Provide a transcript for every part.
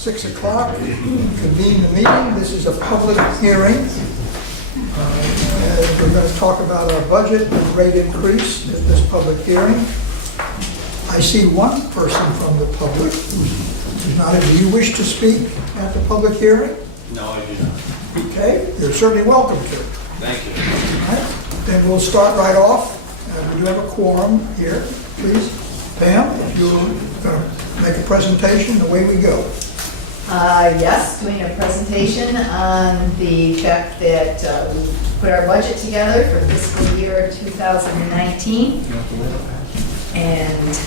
6 o'clock, convene the meeting. This is a public hearing. And we're going to talk about our budget and rate increase at this public hearing. I see one person from the public who's not. Do you wish to speak at the public hearing? No, I do not. Okay, you're certainly welcome to. Thank you. All right, then we'll start right off. We do have a quorum here, please. Pam, if you're going to make a presentation, away we go. Yes, doing a presentation on the fact that we put our budget together for fiscal year 2019. And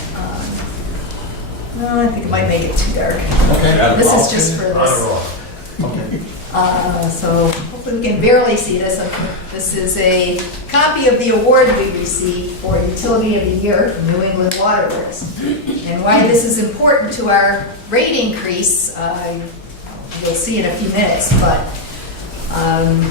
well, I think it might make it too dark. Okay. This is just for this. Okay. So hopefully we can barely see this. This is a copy of the award we received for Utility of the Year from New England Water Works. And why this is important to our rate increase, you'll see in a few minutes, but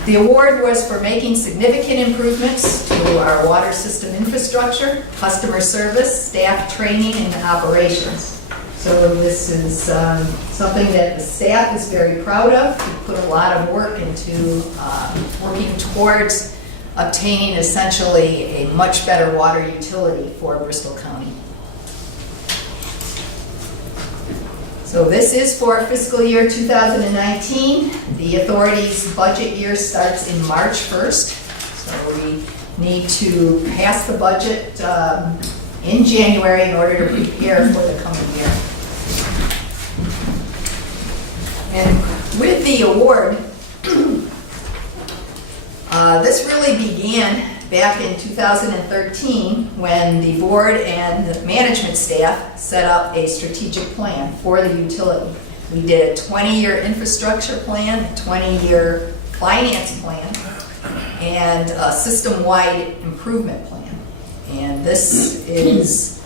the award was for making significant improvements to our water system infrastructure, customer service, staff training, and operations. So this is something that the staff is very proud of. We put a lot of work into working towards obtaining essentially a much better water utility for Bristol County. So this is for fiscal year 2019. The authority's budget year starts in March 1st. So we need to pass the budget in January in order to prepare for the coming year. And with the award, this really began back in 2013 when the board and the management staff set up a strategic plan for the utility. We did a 20-year infrastructure plan, a 20-year finance plan, and a system-wide improvement plan. And this is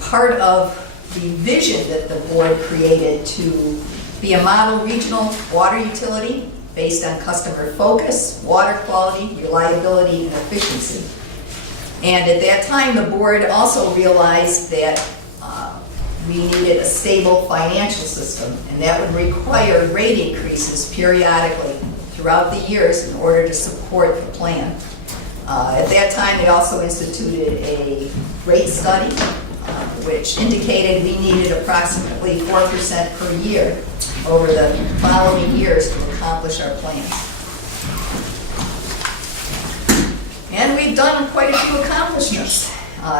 part of the vision that the board created to be a model regional water utility based on customer focus, water quality, reliability, and efficiency. And at that time, the board also realized that we needed a stable financial system, and that would require rate increases periodically throughout the years in order to support the plan. At that time, they also instituted a rate study, which indicated we needed approximately 4% per year over the following years to accomplish our plans. And we've done quite a few accomplishments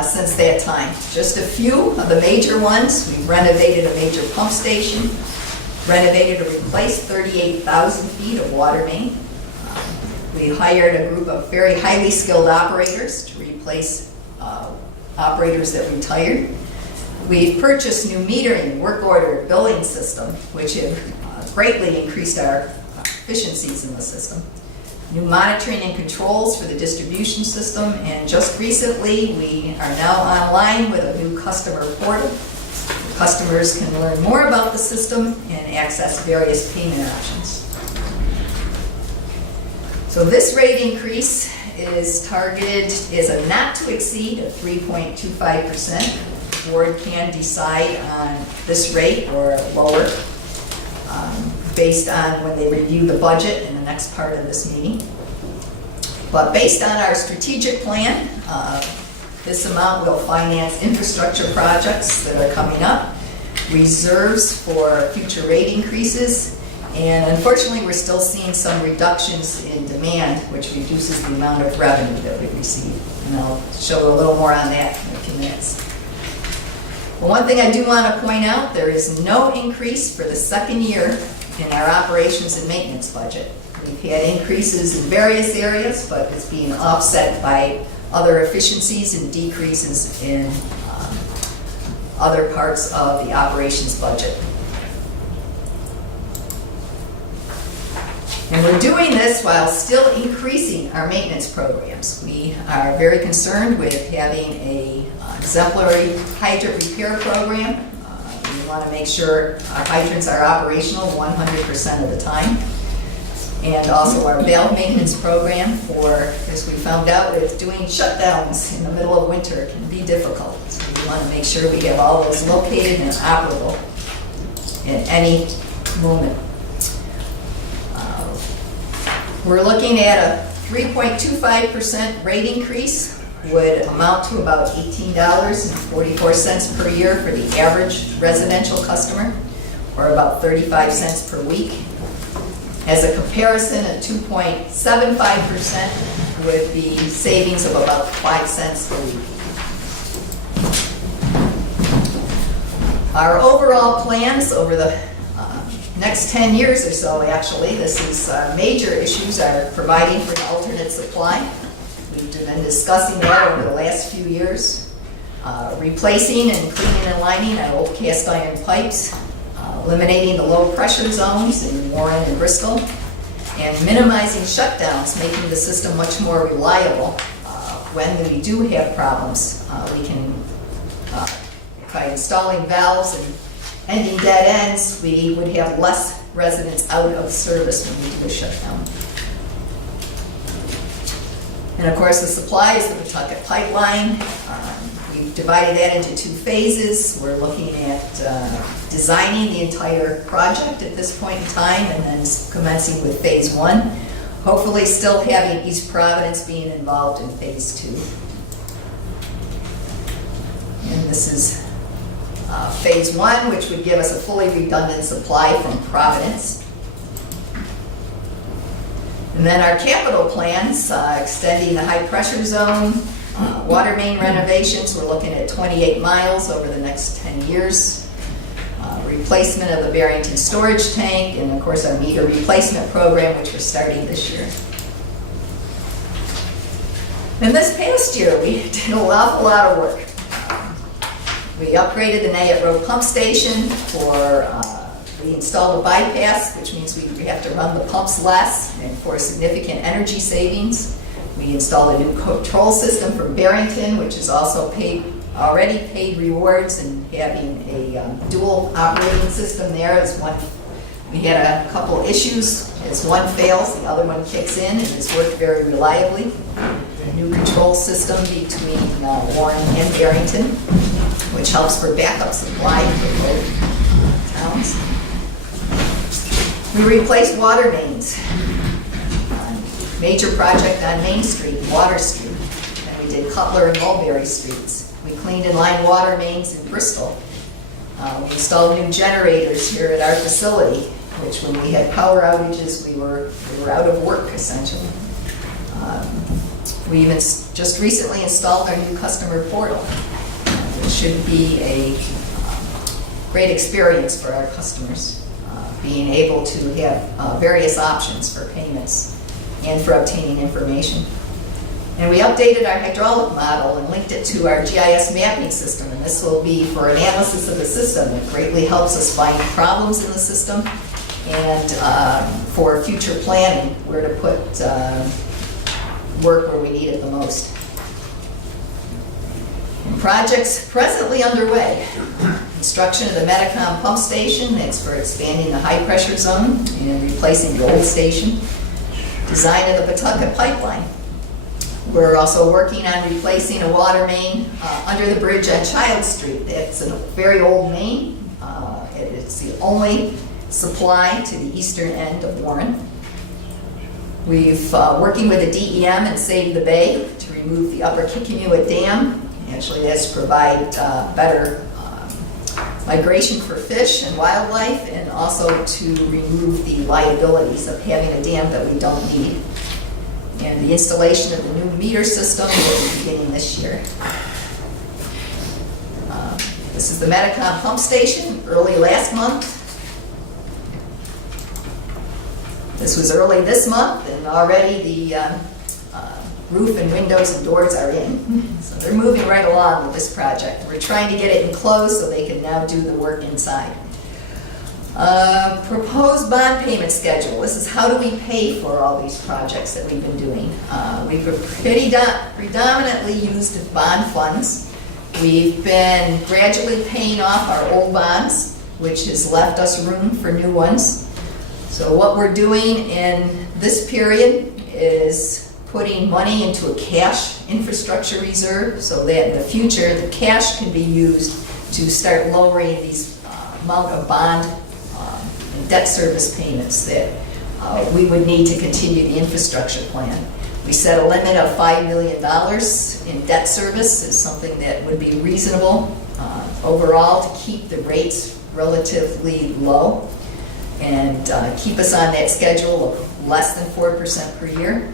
since that time. Just a few of the major ones: we renovated a major pump station, renovated or replaced 38,000 feet of water main. We hired a group of very highly skilled operators to replace operators that retired. We've purchased new metering, work order, billing system, which have greatly increased our efficiencies in the system. New monitoring and controls for the distribution system, and just recently we are now online with a new customer portal. Customers can learn more about the system and access various payment options. So this rate increase is targeted as a not to exceed of 3.25%. The board can decide on this rate or lower based on when they review the budget in the next part of this meeting. But based on our strategic plan, this amount will finance infrastructure projects that are coming up, reserves for future rate increases, and unfortunately we're still seeing some reductions in demand, which reduces the amount of revenue that we receive. And I'll show a little more on that in a few minutes. Well, one thing I do want to point out, there is no increase for the second year in our operations and maintenance budget. We've had increases in various areas, but it's being offset by other efficiencies and decreases in other parts of the operations budget. And we're doing this while still increasing our maintenance programs. We are very concerned with having an exemplary hydrant repair program. We want to make sure our hydrants are operational 100% of the time. And also our valve maintenance program for, as we found out with doing shutdowns in the middle of winter, it can be difficult. So we want to make sure we have all those located and operable. at any moment. We're looking at a 3.25% rate increase, would amount to about $18.44 per year for the average residential customer, or about 35 cents per week. As a comparison, a 2.75% would be savings of about 5 cents per week. Our overall plans over the next 10 years or so, actually, this is major issues are providing for an alternate supply. We've been discussing that over the last few years. Replacing and cleaning and lining our old cast iron pipes, eliminating the low pressure zones in Warren and Bristol, and minimizing shutdowns, making the system much more reliable. When we do have problems, we can, by installing valves and ending dead ends, we would have less residents out of service when we do a shutdown. And of course, the supply is the Pawtucket pipeline. We've divided that into 2 phases. We're looking at designing the entire project at this point in time, and then commencing with phase 1. Hopefully still having East Providence being involved in phase 2. And this is phase 1, which would give us a fully redundant supply from Providence. And then our capital plans, extending the high pressure zone, water main renovations, we're looking at 28 miles over the next 10 years. Replacement of the Barrington storage tank, and of course our meter replacement program, which we're starting this year. And this past year, we did an awful lot of work. We upgraded the Nayet Road pump station we installed a bypass, which means we have to run the pumps less, and for significant energy savings. We installed a new control system for Barrington, which is also already paid rewards, and having a dual operating system there is one. We had a couple issues. As one fails, the other one kicks in, and it's worked very reliably. A new control system between Warren and Barrington, which helps for backup supply for both towns. We replaced water mains. Major project on Main Street, Water Street. And we did Cutler and Mulberry Streets. We cleaned and lined water mains in Bristol. We installed new generators here at our facility, which when we had power outages, we were out of work, essentially. We even just recently installed our new customer portal. It should be a great experience for our customers, being able to have various options for payments and for obtaining information. And we updated our hydraulic model and linked it to our GIS mapping system, and this will be for analysis of the system. It greatly helps us find problems in the system, and for future planning, where to put work where we need it the most. And projects presently underway. Construction of the Metacom pump station, that's for expanding the high pressure zone and replacing the old station. Design of the Pawtucket pipeline. We're also working on replacing a water main under the bridge on Child Street. It's a very old main. It's the only supply to the eastern end of Warren. We've working with the DEM and Save the Bay to remove the upper Kickamuit Dam. Actually, that's to provide better migration for fish and wildlife, and also to remove the liabilities of having a dam that we don't need. And the installation of the new meter system will be beginning this year. This is the Metacom pump station, early last month. This was early this month, and already the roof and windows and doors are in. So they're moving right along with this project. We're trying to get it enclosed so they can now do the work inside. Proposed bond payment schedule. This is how do we pay for all these projects that we've been doing. We've predominantly used bond funds. We've been gradually paying off our old bonds, which has left us room for new ones. So what we're doing in this period is putting money into a cash infrastructure reserve so that in the future the cash can be used to start lowering these amount of bond debt service payments that we would need to continue the infrastructure plan. We set a limit of $5 million in debt service is something that would be reasonable overall to keep the rates relatively low and keep us on that schedule of less than 4% per year.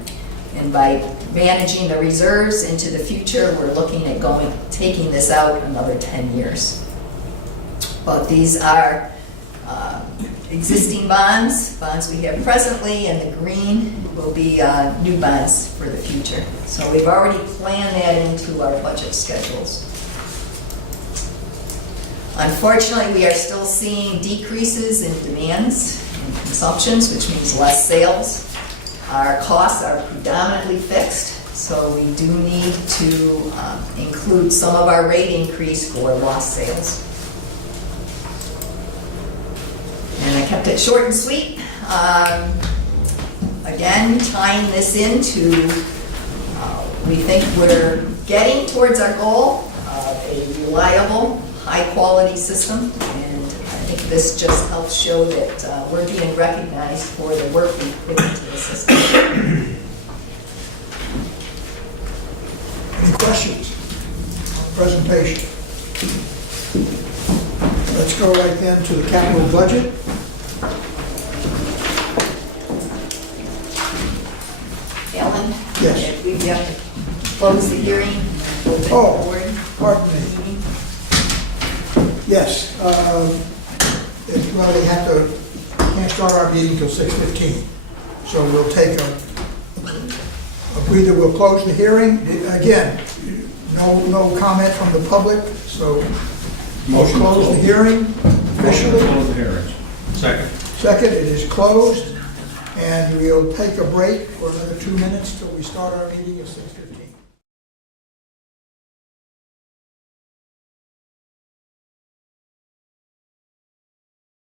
And by managing the reserves into the future, we're looking at taking this out another 10 years. But these are existing bonds we have presently, and the green will be new bonds for the future. So we've already planned that into our budget schedules. Unfortunately, we are still seeing decreases in demands and consumptions, which means less sales. Our costs are predominantly fixed, so we do need to include some of our rate increase for lost sales. And I kept it short and sweet. Again, tying this into, we think we're getting towards our goal of a reliable, high-quality system, and I think this just helps show that we're being recognized for the work we put into the system. Any questions on the presentation? Let's go right then to the capital budget. Ellen? Yes. If we have to close the hearing, open the board. Pardon me. Yes, well, they have to, can't start our meeting till 6:15. So we'll take either we'll close the hearing, again, no comment from the public, so we'll close the hearing officially. Close the hearing. Second. Second, it is closed, and we'll take a break for another 2 minutes till we start our meeting at 6:15.